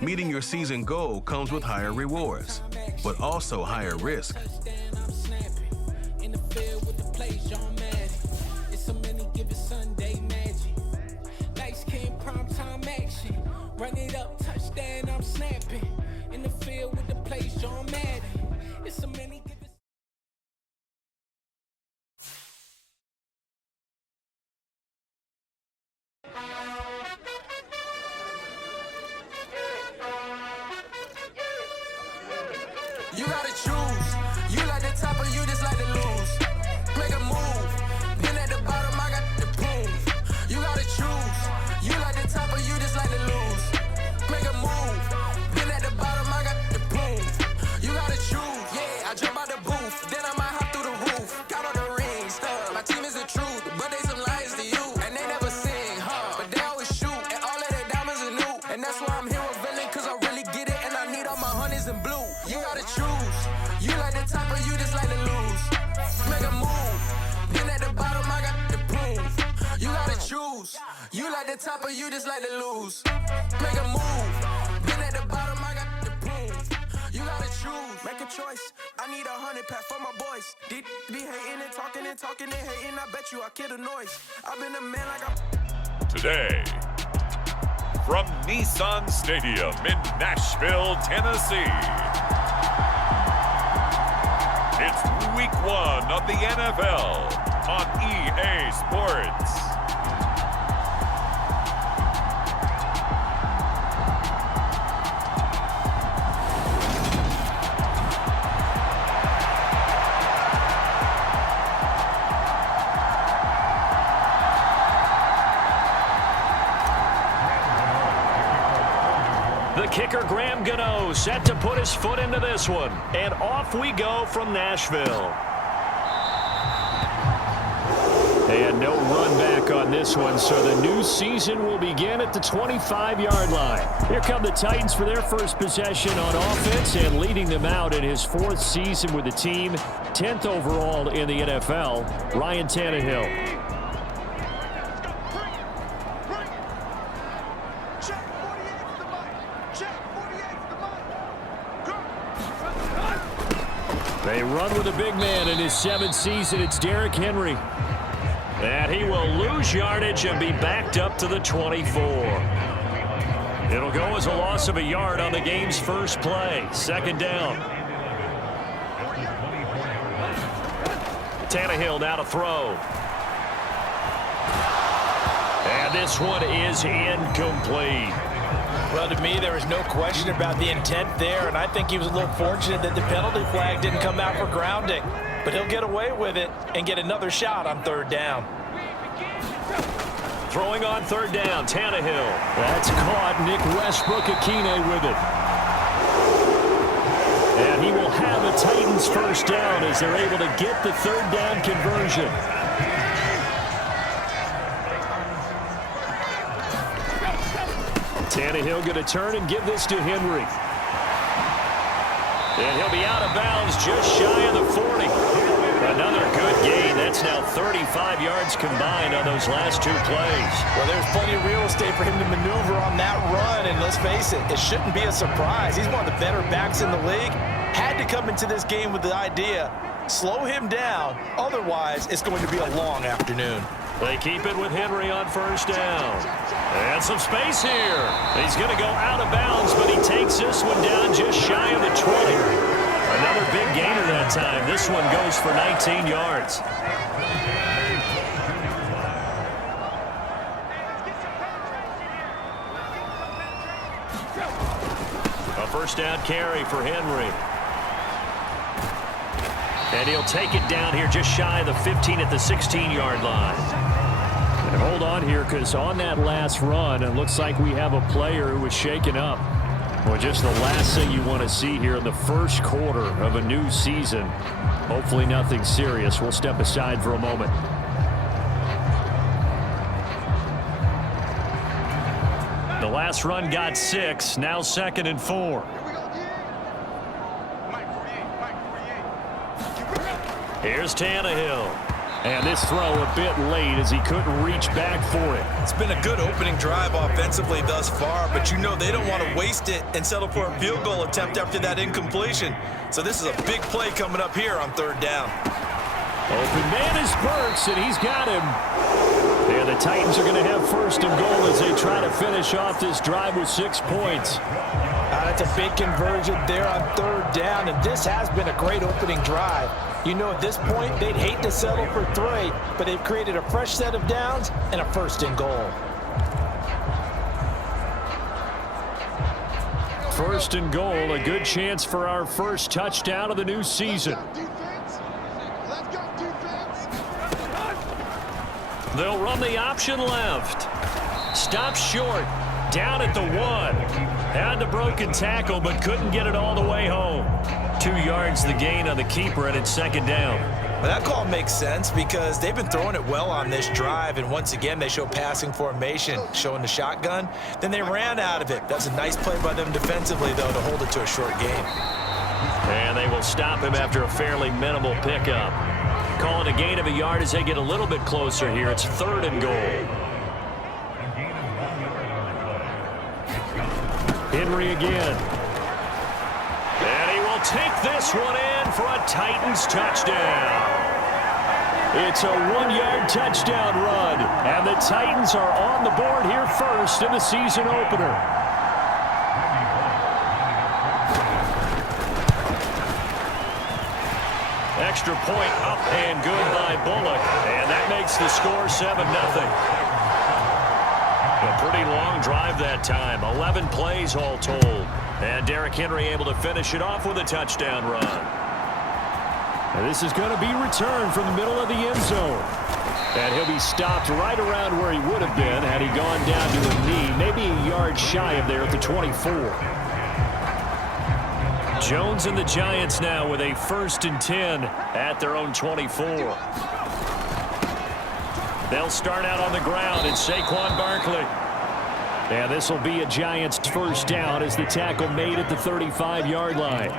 Meeting your season goal comes with higher rewards, but also higher risk. Run it up, touchdown, I'm snapping. In the field with the plays, John Madden. It's so many giving. You gotta choose. You like the top or you just like to lose. Make a move. Then at the bottom, I got the prove. You gotta choose. You like the top or you just like to lose. Make a move. Then at the bottom, I got the prove. You gotta choose. Yeah, I jump out the booth. Then I might hop through the roof. Got all the rings, stuff. My team is the truth, but they some liars to you. And they never sing, but they always shoot. And all of their diamonds are new. And that's why I'm here with villain, cause I really get it. And I need all my honeys in blue. You gotta choose. You like the top or you just like to lose. Make a move. Then at the bottom, I got the prove. You gotta choose. You like the top or you just like to lose. Make a move. Then at the bottom, I got the prove. You gotta choose. Make a choice. I need 100 pack for my boys. Be hating and talking and talking and hating. I bet you I kill the noise. I've been a man like I'm. Today, from Nissan Stadium in Nashville, Tennessee, it's week 1 of the NFL on EA Sports. The kicker, Graham Gano, set to put his foot into this one. And off we go from Nashville. And no run back on this one, so the new season will begin at the 25-yard line. Here come the Titans for their first possession on offense, and leading them out in his 4th season with the team, 10th overall in the NFL, Ryan Tannehill. They run with a big man in his 7th season. It's Derrick Henry. And he will lose yardage and be backed up to the 24. It'll go as a loss of a yard on the game's first play. 2nd down. Tannehill now to throw. And this one is incomplete. Well, to me, there was no question about the intent there, and I think he was a little fortunate that the penalty flag didn't come out for grounding. But he'll get away with it and get another shot on 3rd down. Throwing on 3rd down, Tannehill. That's caught. Nick Westbrook-Akine with it. And he will have a Titans first down as they're able to get the 3rd down conversion. Tannehill going to turn and give this to Henry. And he'll be out of bounds just shy of the 40. Another good gain. That's now 35 yards combined on those last 2 plays. Well, there's plenty of real estate for him to maneuver on that run, and let's face it, it shouldn't be a surprise. He's one of the better backs in the league. Had to come into this game with the idea, slow him down, otherwise it's going to be a long afternoon. They keep it with Henry on 1st down. And some space here. He's going to go out of bounds, but he takes this one down just shy of the 20. Another big gainer that time. This one goes for 19 yards. A 1st down carry for Henry. And he'll take it down here just shy of the 15 at the 16-yard line. And hold on here, because on that last run, it looks like we have a player who was shaken up. Well, just the last thing you want to see here in the first quarter of a new season. Hopefully nothing serious. We'll step aside for a moment. The last run got 6. Now 2nd and 4. Here's Tannehill. And this throw a bit late as he couldn't reach back for it. It's been a good opening drive offensively thus far, but you know they don't want to waste it and settle for a field goal attempt after that incompletion. So this is a big play coming up here on 3rd down. Open man is Burks, and he's got him. And the Titans are going to have 1st and goal as they try to finish off this drive with 6 points. That's a big conversion there on 3rd down, and this has been a great opening drive. You know, at this point, they'd hate to settle for 3, but they've created a fresh set of downs and a 1st and goal. 1st and goal, a good chance for our first touchdown of the new season. They'll run the option left. Stops short. Down at the 1. Had the broken tackle, but couldn't get it all the way home. 2 yards the gain on the keeper, and it's 2nd down. Well, that call makes sense because they've been throwing it well on this drive, and once again they show passing formation, showing the shotgun. Then they ran out of it. That's a nice play by them defensively, though, to hold it to a short gain. And they will stop him after a fairly minimal pickup. Calling a gain of a yard as they get a little bit closer here. It's 3rd and goal. Henry again. And he will take this one in for a Titans touchdown. It's a 1-yard touchdown run. And the Titans are on the board here first in the season opener. Extra point up and good by Bullock. And that makes the score 7-0. A pretty long drive that time. 11 plays all told. And Derrick Henry able to finish it off with a touchdown run. And this is going to be returned from the middle of the end zone. And he'll be stopped right around where he would have been had he gone down to a knee. Maybe a yard shy of there at the 24. Jones and the Giants now with a 1st and 10 at their own 24. They'll start out on the ground. It's Saquon Barkley. And this will be a Giants 1st down as the tackle made at the 35-yard line.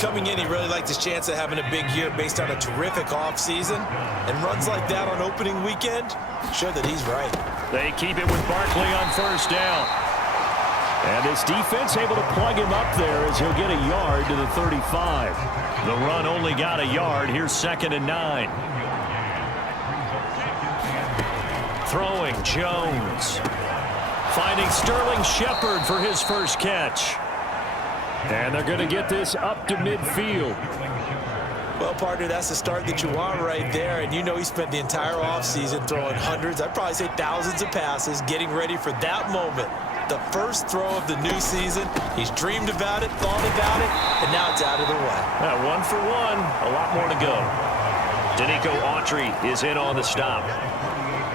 Coming in, he really liked his chance of having a big year based on a terrific offseason. And runs like that on opening weekend show that he's right. They keep it with Barkley on 1st down. And this defense able to plug him up there as he'll get a yard to the 35. The run only got a yard. Here's 2nd and 9. Throwing Jones. Finding Sterling Shepard for his first catch. And they're going to get this up to midfield. Well, partner, that's the start that you want right there. And you know he spent the entire offseason throwing hundreds, I'd probably say thousands of passes, getting ready for that moment. The first throw of the new season. He's dreamed about it, thought about it, and now it's out of the way. 1 for 1. A lot more to go. Danico Autry is in on the stop.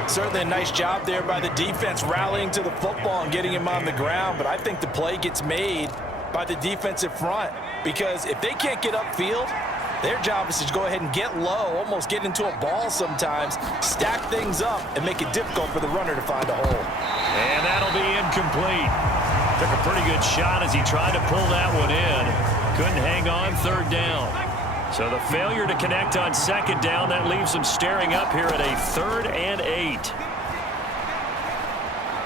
Certainly a nice job there by the defense rallying to the football and getting him on the ground. But I think the play gets made by the defensive front because if they can't get upfield, their job is to go ahead and get low, almost get into a ball sometimes, stack things up, and make it difficult for the runner to find a hole. And that'll be incomplete. Took a pretty good shot as he tried to pull that one in. Couldn't hang on 3rd down. So the failure to connect on 2nd down, that leaves him staring up here at a 3rd and 8.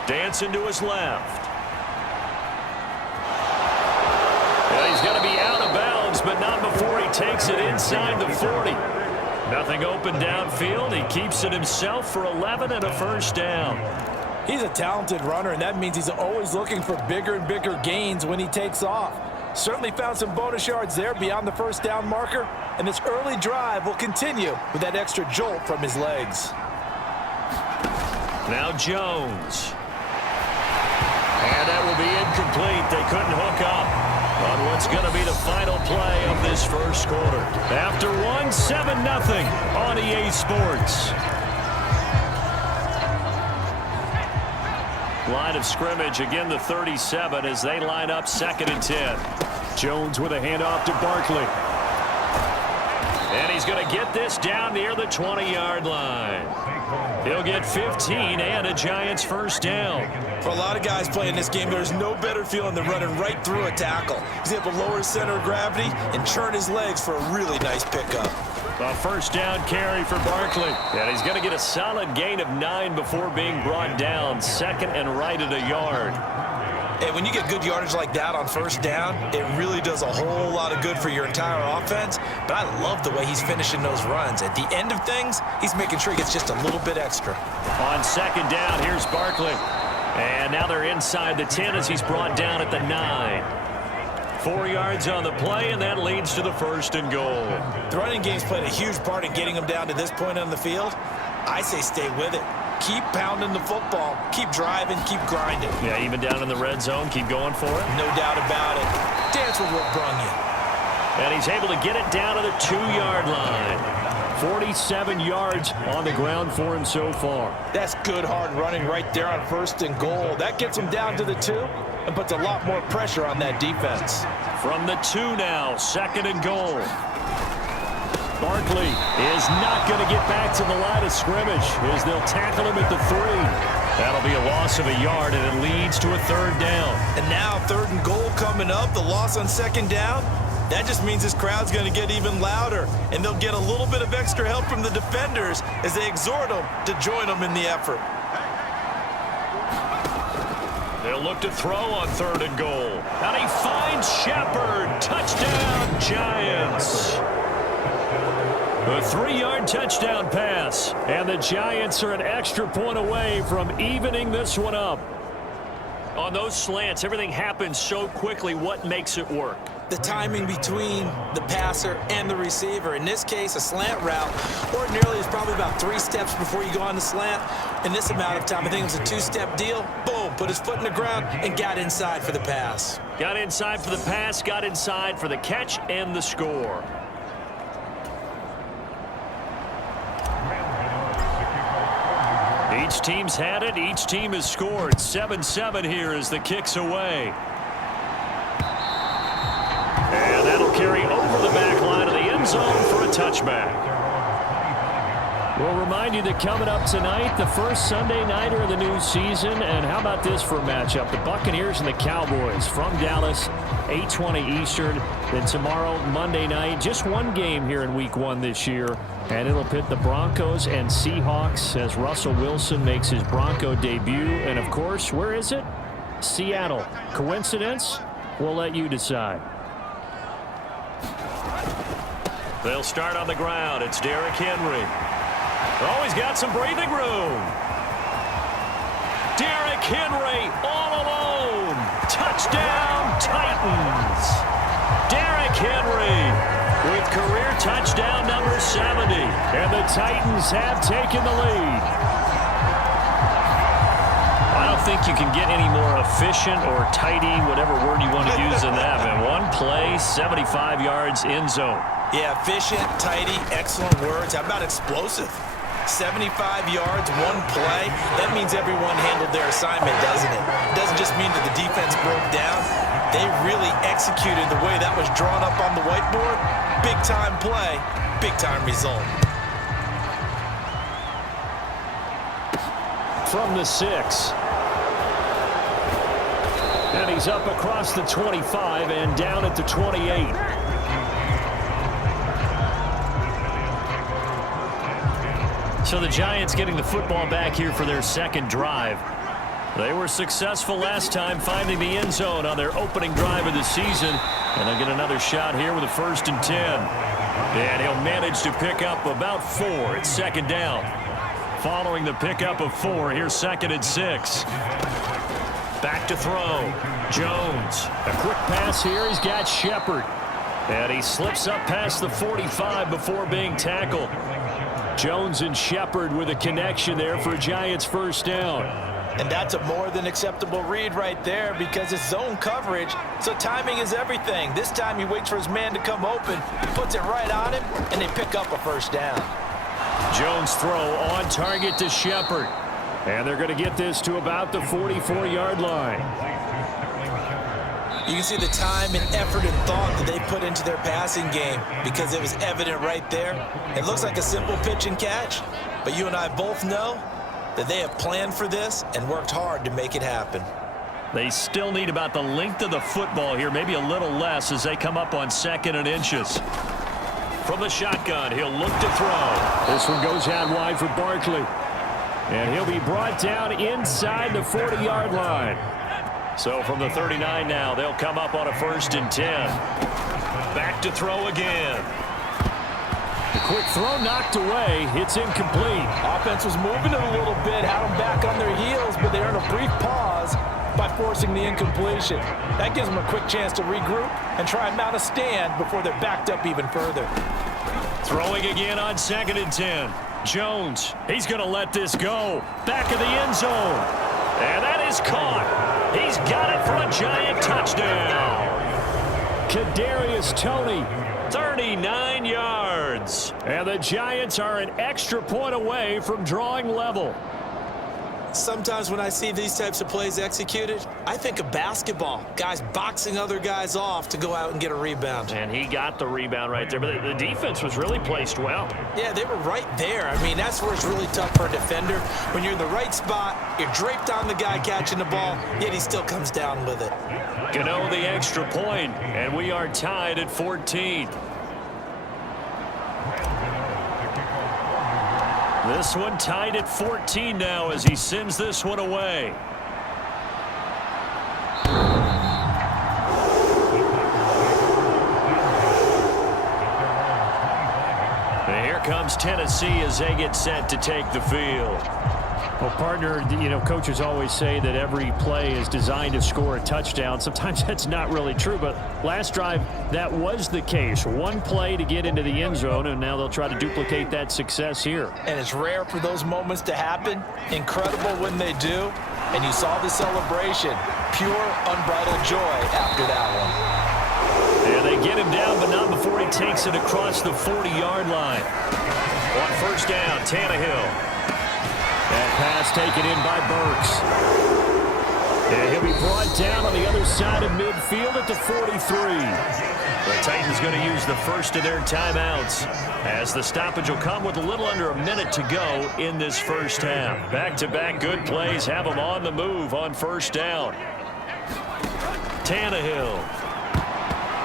Dancing to his left. Well, he's going to be out of bounds, but not before he takes it inside the 40. Nothing open downfield. He keeps it himself for 11 and a 1st down. He's a talented runner, and that means he's always looking for bigger and bigger gains when he takes off. Certainly found some bonus yards there beyond the 1st down marker, and this early drive will continue with that extra jolt from his legs. Now Jones. And that will be incomplete. They couldn't hook up on what's going to be the final play of this first quarter. After 7-0 on EA Sports. Line of scrimmage, again the 37 as they line up 2nd and 10. Jones with a handoff to Barkley. And he's going to get this down near the 20-yard line. He'll get 15 and a Giants 1st down. For a lot of guys playing this game, there's no better feeling than running right through a tackle. He's able to lower his center of gravity and churn his legs for a really nice pickup. A first down carry for Barkley. And he's going to get a solid gain of 9 before being brought down. Second and right at a yard. And when you get good yardage like that on first down, it really does a whole lot of good for your entire offense. But I love the way he's finishing those runs. At the end of things, he's making sure he gets just a little bit extra. On second down, here's Barkley. And now they're inside the 10 as he's brought down at the 9. 4 yards on the play, and that leads to the first and goal. The running game's played a huge part in getting them down to this point on the field. I say stay with it. Keep pounding the football. Keep driving. Keep grinding. Yeah, even down in the red zone, keep going for it. No doubt about it. Dance with what brung you. And he's able to get it down to the 2-yard line. 47 yards on the ground for him so far. That's good hard running right there on first and goal. That gets him down to the 2 and puts a lot more pressure on that defense. From the 2 now, second and goal. Barkley is not going to get back to the line of scrimmage as they'll tackle him at the 3. That'll be a loss of a yard, and it leads to a third down. And now third and goal coming up, the loss on second down. That just means this crowd's going to get even louder, and they'll get a little bit of extra help from the defenders as they exhort them to join them in the effort. They'll look to throw on third and goal. And he finds Shepard. Touchdown, Giants. A 3-yard touchdown pass. And the Giants are an extra point away from evening this one up. On those slants, everything happens so quickly. What makes it work? The timing between the passer and the receiver. In this case, a slant route ordinarily is probably about 3 steps before you go on the slant. In this amount of time, I think it was a 2-step deal. Boom, put his foot in the ground and got inside for the pass. Got inside for the pass, got inside for the catch and the score. Each team's had it. Each team has scored. 7-7 here as the kick's away. And that'll carry over the back line of the end zone for a touchback. We'll remind you that coming up tonight, the first Sunday nighter of the new season. And how about this for a matchup? The Buccaneers and the Cowboys from Dallas, 8:20 Eastern. Then tomorrow, Monday night, just one game here in Week 1 this year. And it'll pit the Broncos and Seahawks as Russell Wilson makes his Bronco debut. And, of course, where is it? Seattle. Coincidence? We'll let you decide. They'll start on the ground. It's Derrick Henry. Oh, he's got some breathing room. Derrick Henry all alone. Touchdown, Titans. Derrick Henry with career touchdown number 70. And the Titans have taken the lead. I don't think you can get any more efficient or tidy, whatever word you want to use in that, man. One play, 75 yards in zone. Yeah, efficient, tidy, excellent words. How about explosive? 75 yards, one play. That means everyone handled their assignment, doesn't it? It doesn't just mean that the defense broke down. They really executed the way that was drawn up on the whiteboard. Big-time play, big-time result. From the 6. And he's up across the 25 and down at the 28. So the Giants getting the football back here for their second drive. They were successful last time finding the end zone on their opening drive of the season. And they'll get another shot here with a 1st and 10. And he'll manage to pick up about 4. It's second down. Following the pickup of 4, here's 2nd and 6. Back to throw. Jones. A quick pass here. He's got Shepard. And he slips up past the 45 before being tackled. Jones and Shepard with a connection there for Giants first down. And that's a more than acceptable read right there because it's zone coverage, so timing is everything. This time he waits for his man to come open, puts it right on him, and they pick up a first down. Jones throw on target to Shepard. And they're going to get this to about the 44-yard line. You can see the time and effort and thought that they put into their passing game because it was evident right there. It looks like a simple pitch and catch, but you and I both know that they have planned for this and worked hard to make it happen. They still need about the length of the football here, maybe a little less as they come up on 2nd and inches. from the shotgun. He'll look to throw. This one goes out wide for Barkley. And he'll be brought down inside the 40-yard line. So from the 39 now, they'll come up on a 1st and 10. Back to throw again. The quick throw knocked away. It's incomplete. Offense was moving it a little bit, had them back on their heels, but they earned a brief pause by forcing the incompletion. That gives them a quick chance to regroup and try and mount a stand before they're backed up even further. Throwing again on 2nd and 10. Jones, he's going to let this go. Back of the end zone. And that is caught. He's got it for a Giant touchdown. Kadarius Toney, 39 yards. And the Giants are an extra point away from drawing level. Sometimes when I see these types of plays executed, I think of basketball. Guys boxing other guys off to go out and get a rebound. And he got the rebound right there, but the defense was really placed well. Yeah, they were right there. I mean, that's where it's really tough for a defender. When you're in the right spot, you're draped on the guy catching the ball, yet he still comes down with it. Gano the extra point, and we are tied at 14. This one tied at 14 now as he sends this one away. And here comes Tennessee as they get set to take the field. Well, partner, you know, coaches always say that every play is designed to score a touchdown. Sometimes that's not really true, but last drive, that was the case. One play to get into the end zone, and now they'll try to duplicate that success here. And it's rare for those moments to happen. Incredible when they do. And you saw the celebration. Pure, unbridled joy after that one. And they get him down, but not before he takes it across the 40-yard line. On 1st down, Tannehill. That pass taken in by Burks. And he'll be brought down on the other side of midfield at the 43. The Titans going to use the first of their timeouts as the stoppage will come with a little under a minute to go in this first half. Back-to-back good plays have them on the move on 1st down. Tannehill.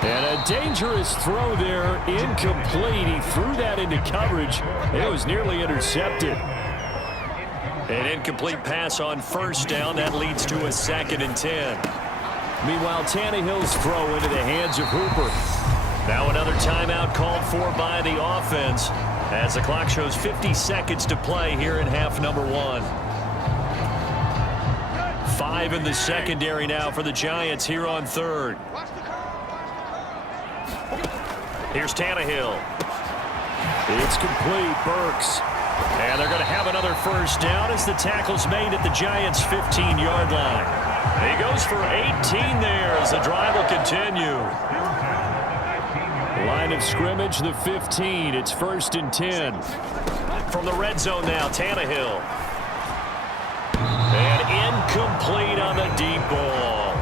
And a dangerous throw there, incomplete. He threw that into coverage. It was nearly intercepted. An incomplete pass on 1st down. That leads to a 2nd and 10. Meanwhile, Tannehill's throw into the hands of Hooper. Now another timeout called for by the offense as the clock shows 50 seconds to play here in half number 1. 5 in the secondary now for the Giants here on 3rd. Here's Tannehill. It's complete. Burks. And they're going to have another 1st down as the tackle's made at the Giants' 15-yard line. He goes for 18 there as the drive will continue. Line of scrimmage, the 15. It's 1st and 10. From the red zone now, Tannehill. And incomplete on the deep ball.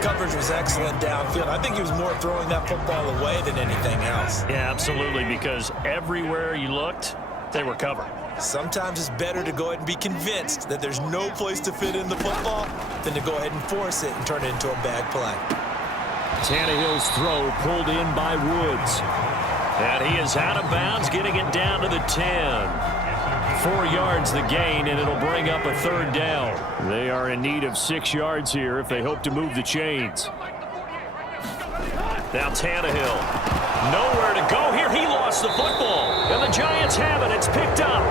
Coverage was excellent downfield. I think he was more throwing that football away than anything else. Yeah, absolutely, because everywhere you looked, they were covered. Sometimes it's better to go ahead and be convinced that there's no place to fit in the football than to go ahead and force it and turn it into a bad play. Tannehill's throw pulled in by Woods. And he is out of bounds, getting it down to the 10. 4 yards the gain, and it'll bring up a 3rd down. They are in need of 6 yards here if they hope to move the chains. Now Tannehill. Nowhere to go here. He lost the football. And the Giants have it. It's picked up.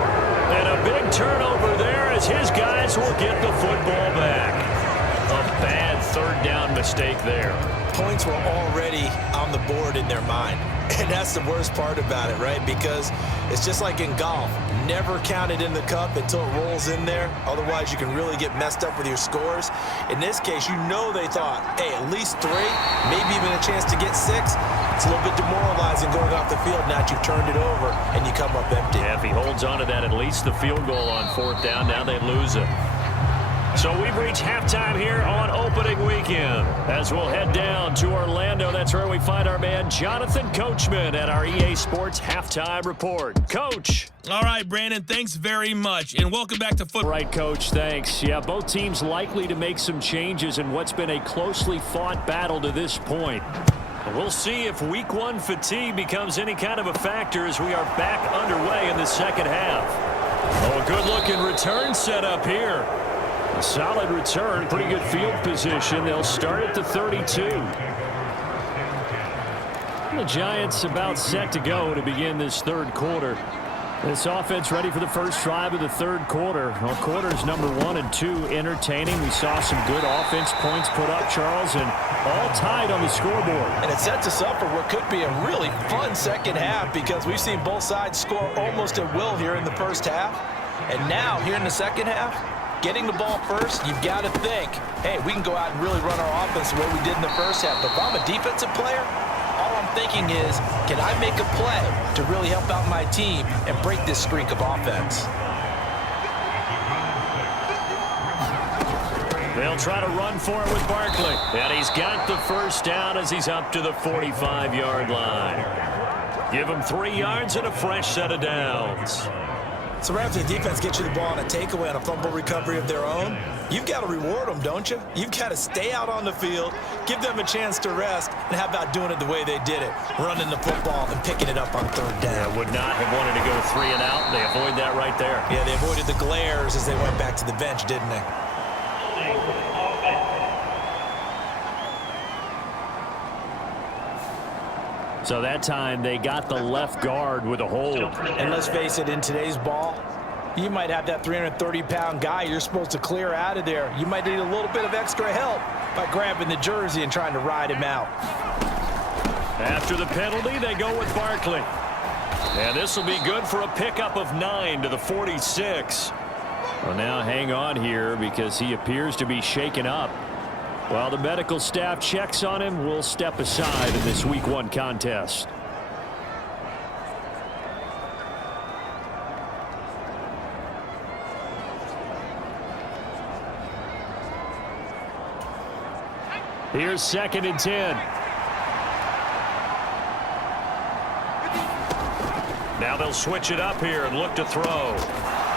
And a big turnover there as his guys will get the football back. A bad 3rd down mistake there. Points were already on the board in their mind. And that's the worst part about it, right? Because it's just like in golf. Never count it in the cup until it rolls in there. Otherwise, you can really get messed up with your scores. In this case, you know they thought, hey, at least 3, maybe even a chance to get 6. It's a little bit demoralizing going off the field now that you've turned it over and you come up empty. Yeah, if he holds on to that, at least the field goal on 4th down, now they lose it. So we've reached halftime here on opening weekend. As we'll head down to Orlando, that's where we find our man Jonathan Coachman at our EA Sports Halftime Report. Coach. All right, Brandon, thanks very much, and welcome back to football. Right, Coach, thanks. Yeah, both teams likely to make some changes in what's been a closely fought battle to this point. We'll see if week one fatigue becomes any kind of a factor as we are back underway in the second half. Oh, a good-looking return set up here. A solid return, pretty good field position. They'll start at the 32. The Giants about set to go to begin this third quarter. This offense ready for the first drive of the third quarter. Well, quarters number 1 and 2 entertaining. We saw some good offense points put up, Charles, and all tied on the scoreboard. And it sets us up for what could be a really fun second half because we've seen both sides score almost at will here in the first half. And now, here in the second half, getting the ball first, you've got to think, hey, we can go out and really run our offense the way we did in the first half. But if I'm a defensive player, all I'm thinking is, can I make a play to really help out my team and break this streak of offense? They'll try to run for it with Barkley. And he's got the first down as he's up to the 45-yard line. Give him 3 yards and a fresh set of downs. So after the defense gets you the ball on a takeaway on a fumble recovery of their own, you've got to reward them, don't you? You've got to stay out on the field, give them a chance to rest, and how about doing it the way they did it, running the football and picking it up on third down. Would not have wanted to go 3 and out. They avoid that right there. Yeah, they avoided the glares as they went back to the bench, didn't they? So that time they got the left guard with a hold. And let's face it, in today's ball, you might have that 330-pound guy you're supposed to clear out of there. You might need a little bit of extra help by grabbing the jersey and trying to ride him out. After the penalty, they go with Barkley. And this will be good for a pickup of 9 to the 46. Well, now hang on here because he appears to be shaken up. While the medical staff checks on him, we'll step aside in this week 1 contest. Here's 2nd and 10. Now they'll switch it up here and look to throw.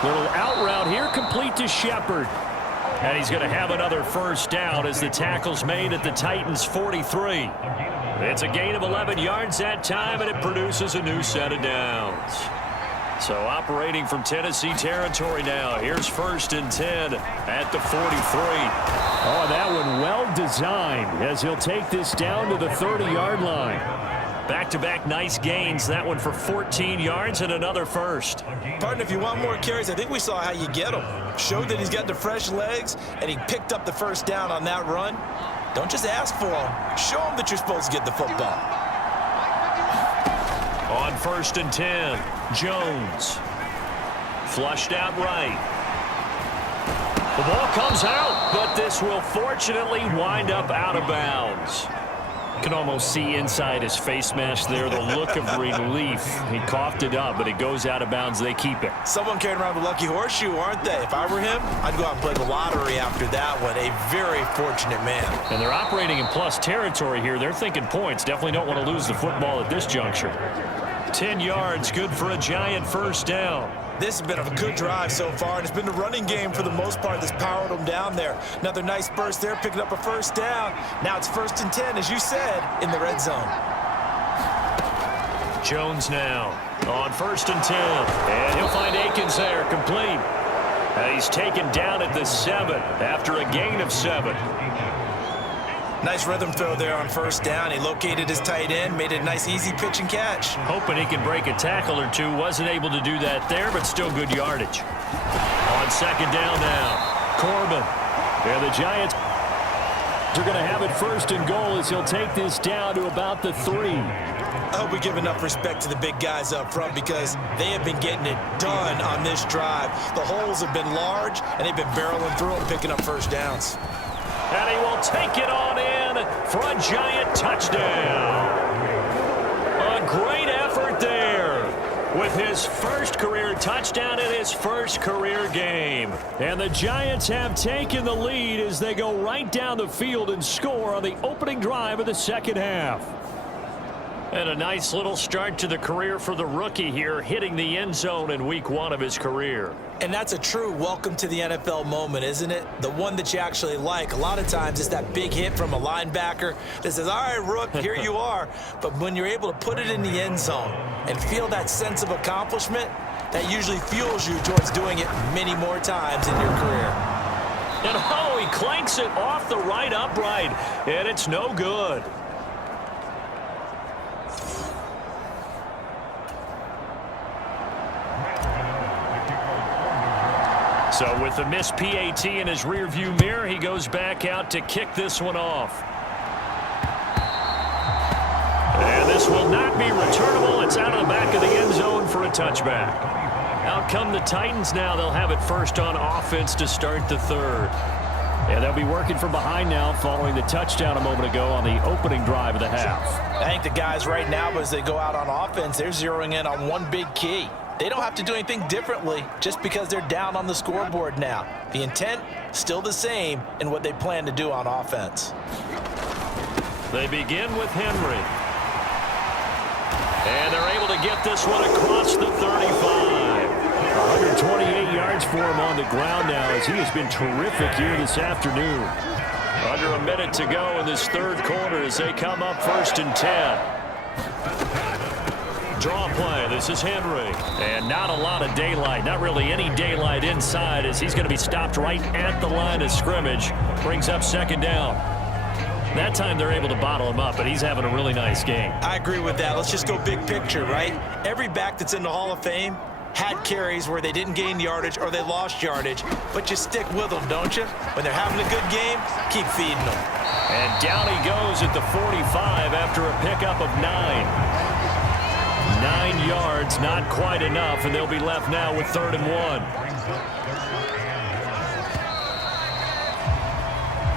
Little out route here, complete to Shepard. And he's going to have another first down as the tackle's made at the Titans' 43. It's a gain of 11 yards that time, and it produces a new set of downs. So operating from Tennessee territory now. Here's 1st and 10 at the 43. Oh, that one well designed as he'll take this down to the 30-yard line. Back-to-back nice gains. That one for 14 yards and another first. Partner, if you want more carries, I think we saw how you get them. Showed that he's got the fresh legs, and he picked up the first down on that run. Don't just ask for them. Show them that you're supposed to get the football. On 1st and 10, Jones. Flushed out right. The ball comes out, but this will fortunately wind up out of bounds. You can almost see inside his face mask there the look of relief. He coughed it up, but it goes out of bounds. They keep it. Someone carrying around the lucky horseshoe, aren't they? If I were him, I'd go out and play the lottery after that one. A very fortunate man. And they're operating in plus territory here. They're thinking points. Definitely don't want to lose the football at this juncture. 10 yards, good for a Giant first down. This has been a good drive so far, and it's been the running game for the most part that's powered them down there. Another nice burst there, picking up a first down. Now it's 1st and 10, as you said, in the red zone. Jones now on 1st and 10. And he'll find Akins there, complete. And he's taken down at the 7 after a gain of 7. Nice rhythm throw there on 1st down. He located his tight end, made it a nice easy pitch and catch. Hoping he can break a tackle or two. Wasn't able to do that there, but still good yardage. On 2nd down now, Corbin. And the Giants are going to have it 1st and goal as he'll take this down to about the 3. I hope we give enough respect to the big guys up front because they have been getting it done on this drive. The holes have been large, and they've been barreling through them, picking up first downs. And he will take it on in for a Giant touchdown. A great effort there with his first career touchdown in his first career game. And the Giants have taken the lead as they go right down the field and score on the opening drive of the second half. And a nice little start to the career for the rookie here, hitting the end zone in week 1 of his career. And that's a true welcome to the NFL moment, isn't it? The one that you actually like. A lot of times it's that big hit from a linebacker that says, all right, Rook, here you are. But when you're able to put it in the end zone and feel that sense of accomplishment, that usually fuels you towards doing it many more times in your career. And oh, he clanks it off the right upright, and it's no good. So with the missed PAT in his rearview mirror, he goes back out to kick this one off. And this will not be returnable. It's out of the back of the end zone for a touchback. Out come the Titans now. They'll have it first on offense to start the third. And they'll be working from behind now following the touchdown a moment ago on the opening drive of the half. I think the guys right now, as they go out on offense, they're zeroing in on one big key. They don't have to do anything differently just because they're down on the scoreboard now. The intent, still the same in what they plan to do on offense. They begin with Henry. And they're able to get this one across the 35. 128 yards for him on the ground now as he has been terrific here this afternoon. Under a minute to go in this third quarter as they come up 1st and 10. Draw play. This is Henry. And not a lot of daylight. Not really any daylight inside as he's going to be stopped right at the line of scrimmage. Brings up 2nd down. That time they're able to bottle him up, but he's having a really nice game. I agree with that. Let's just go big picture, right? Every back that's in the Hall of Fame had carries where they didn't gain yardage or they lost yardage, but you stick with them, don't you? When they're having a good game, keep feeding them. And down he goes at the 45 after a pickup of 9. 9 yards, not quite enough, and they'll be left now with 3rd and 1.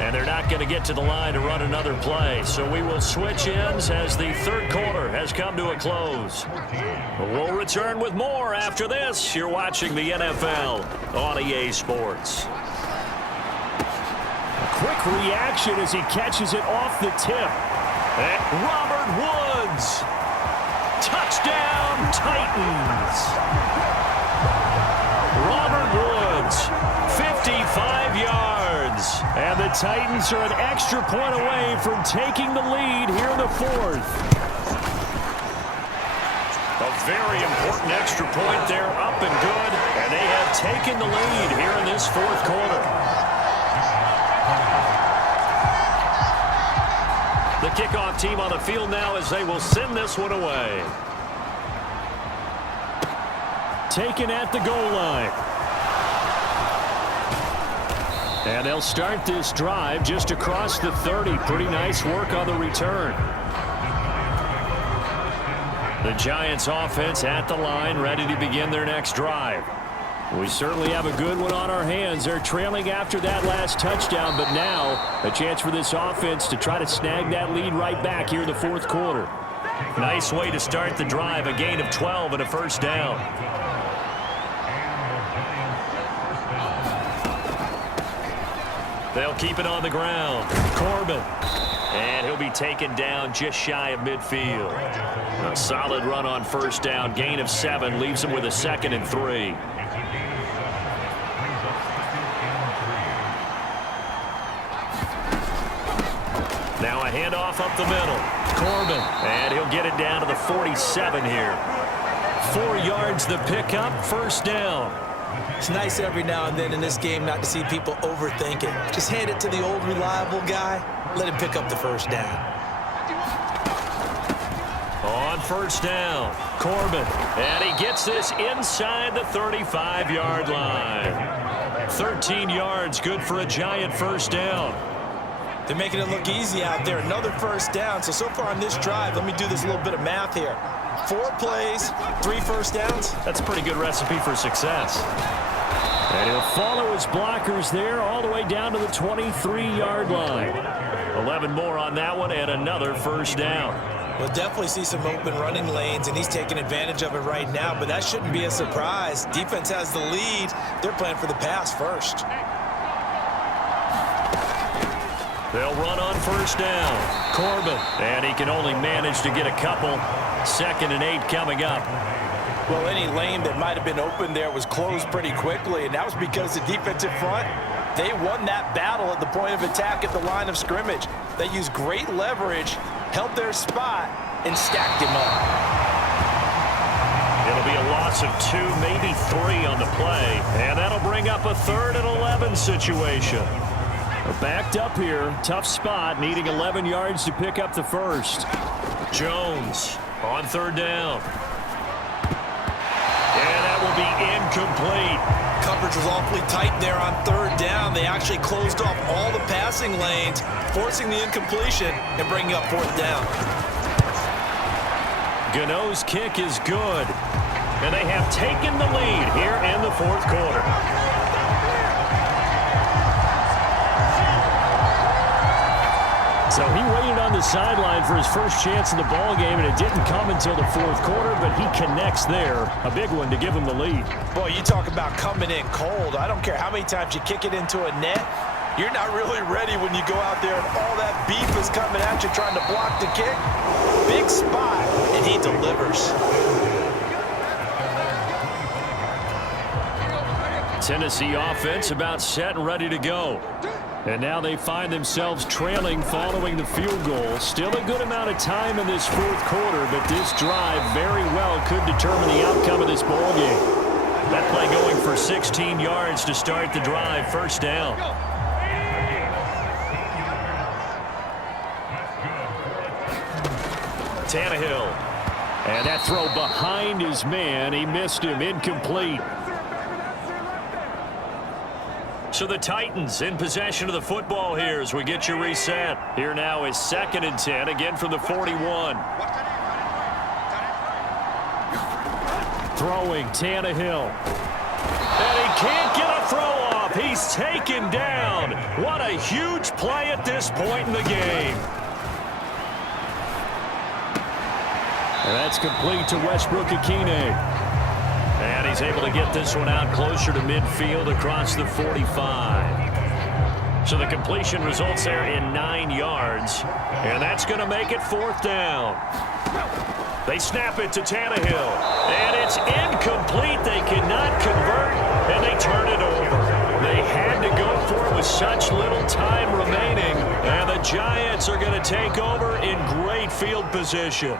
And they're not going to get to the line to run another play, so we will switch ends as the third quarter has come to a close. We'll return with more after this. You're watching the NFL on EA Sports. A quick reaction as he catches it off the tip. And Robert Woods. Touchdown, Titans. Robert Woods, 55 yards. And the Titans are an extra point away from taking the lead here in the 4th. A very important extra point there, up and good. And they have taken the lead here in this 4th quarter. The kickoff team on the field now as they will send this one away. Taken at the goal line. And they'll start this drive just across the 30. Pretty nice work on the return. The Giants offense at the line, ready to begin their next drive. We certainly have a good one on our hands. They're trailing after that last touchdown, but now a chance for this offense to try to snag that lead right back here in the 4th quarter. Nice way to start the drive, a gain of 12 and a 1st down. They'll keep it on the ground. Corbin. And he'll be taken down just shy of midfield. A solid run on 1st down, gain of 7, leaves him with a 2nd and 3. Now a handoff up the middle. Corbin. And he'll get it down to the 47 here. 4 yards the pickup, 1st down. It's nice every now and then in this game not to see people overthink it. Just hand it to the old reliable guy. Let him pick up the 1st down. On 1st down, Corbin. And he gets this inside the 35-yard line. 13 yards, good for a Giant 1st down. They're making it look easy out there. Another 1st down. So far on this drive, let me do this little bit of math here. 4 plays, 3 1st downs. That's a pretty good recipe for success. And he'll follow his blockers there all the way down to the 23-yard line. 11 more on that one and another 1st down. We'll definitely see some open running lanes, and he's taking advantage of it right now, but that shouldn't be a surprise. Defense has the lead. They're playing for the pass first. They'll run on first down. Corbin. And he can only manage to get a couple. 2nd and 8 coming up. Well, any lane that might have been open there was closed pretty quickly, and that was because the defensive front, they won that battle at the point of attack at the line of scrimmage. They used great leverage, held their spot, and stacked him up. It'll be a loss of 2, maybe 3 on the play, and that'll bring up a 3rd and 11 situation. They're backed up here, tough spot, needing 11 yards to pick up the first. Jones on 3rd down. And that will be incomplete. Coverage was awfully tight there on 3rd down. They actually closed off all the passing lanes, forcing the incompletion and bringing up 4th down. Gano's kick is good. And they have taken the lead here in the 4th quarter. So he waited on the sideline for his first chance in the ball game, and it didn't come until the 4th quarter, but he connects there. A big one to give him the lead. Boy, you talk about coming in cold. I don't care how many times you kick it into a net. You're not really ready when you go out there and all that beef is coming at you trying to block the kick. Big spot, and he delivers. Tennessee offense about set and ready to go. And now they find themselves trailing following the field goal. Still a good amount of time in this 4th quarter, but this drive very well could determine the outcome of this ball game. That play going for 16 yards to start the drive. 1st down. Tannehill. And that throw behind his man. He missed him. Incomplete. So the Titans in possession of the football here as we get you reset. Here now is 2nd and 10, again from the 41. Throwing Tannehill. And he can't get a throw off. He's taken down. What a huge play at this point in the game. And that's complete to Westbrook-Ikhine. And he's able to get this one out closer to midfield across the 45. So the completion results there in 9 yards. And that's going to make it 4th down. They snap it to Tannehill. And it's incomplete. They cannot convert, and they turn it over. They had to go for it with such little time remaining. And the Giants are going to take over in great field position.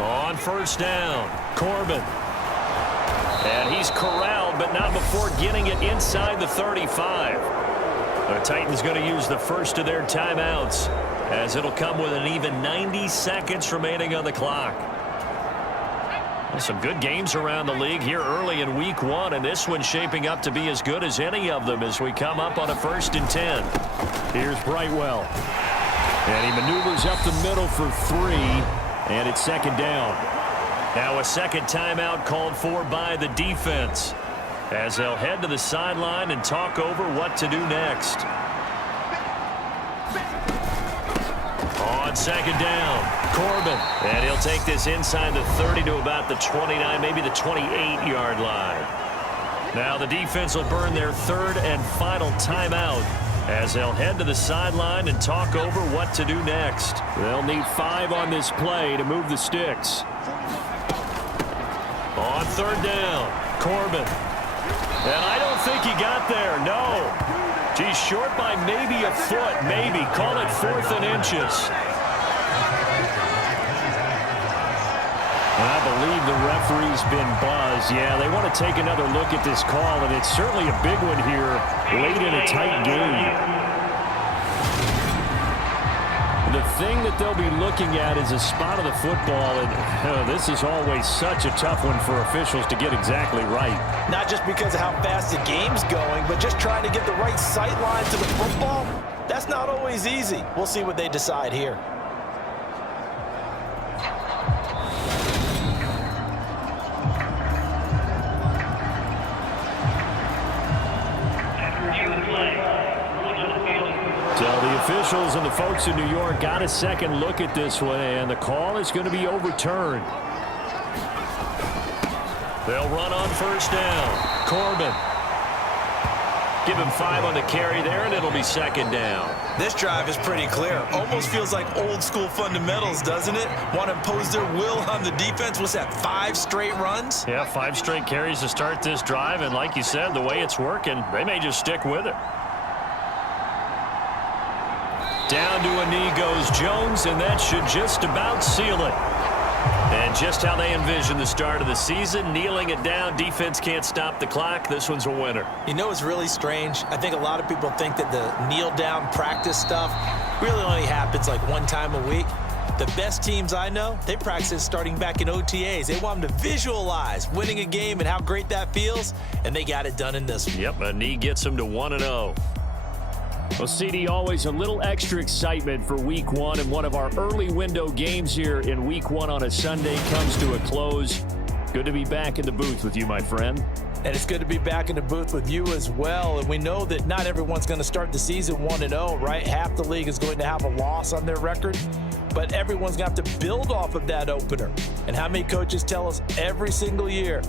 On 1st down, Corbin. And he's corralled, but not before getting it inside the 35. The Titans going to use the first of their timeouts, as it'll come with an even 90 seconds remaining on the clock. Well, some good games around the league here early in week 1, and this one's shaping up to be as good as any of them as we come up on a 1st and 10. Here's Brightwell. And he maneuvers up the middle for 3. And it's 2nd down. Now a 2nd timeout called for by the defense, as they'll head to the sideline and talk over what to do next. On 2nd down, Corbin. And he'll take this inside the 30 to about the 29, maybe the 28-yard line. Now the defense will burn their 3rd and final timeout, as they'll head to the sideline and talk over what to do next. They'll need 5 on this play to move the sticks. On 3rd down, Corbin. And I don't think he got there, no. He's short by maybe a foot, maybe. Call it 4th and inches. I believe the referee's been buzzed. Yeah, they want to take another look at this call, and it's certainly a big one here late in a tight game. The thing that they'll be looking at is a spot of the football, and this is always such a tough one for officials to get exactly right. Not just because of how fast the game's going, but just trying to get the right sight line to the football. That's not always easy. We'll see what they decide here. So the officials and the folks in New York got a second look at this one, and the call is going to be overturned. They'll run on 1st down. Corbin. Give him 5 on the carry there, and it'll be second down. This drive is pretty clear. Almost feels like old school fundamentals, doesn't it? Want to impose their will on the defense. What's that, 5 straight runs? Yeah, 5 straight carries to start this drive, and like you said, the way it's working, they may just stick with it. Down to a knee goes Jones, and that should just about seal it. And just how they envision the start of the season, kneeling it down, defense can't stop the clock. This one's a winner. You know what's really strange? I think a lot of people think that the kneel-down practice stuff really only happens like one time a week. The best teams I know, they practice starting back in OTAs. They want them to visualize winning a game and how great that feels, and they got it done in this one. Yep, a knee gets them to 1-0. Well, CD, always a little extra excitement for Week 1, and one of our early window games here in Week 1 on a Sunday comes to a close. Good to be back in the booth with you, my friend. And it's good to be back in the booth with you as well. And we know that not everyone's going to start the season 1-0, right? Half the league is going to have a loss on their record, but everyone's going to have to build off of that opener. And how many coaches tell us every single year,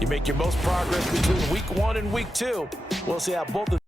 you make your most progress between Week 1 and Week 2. We'll see how both of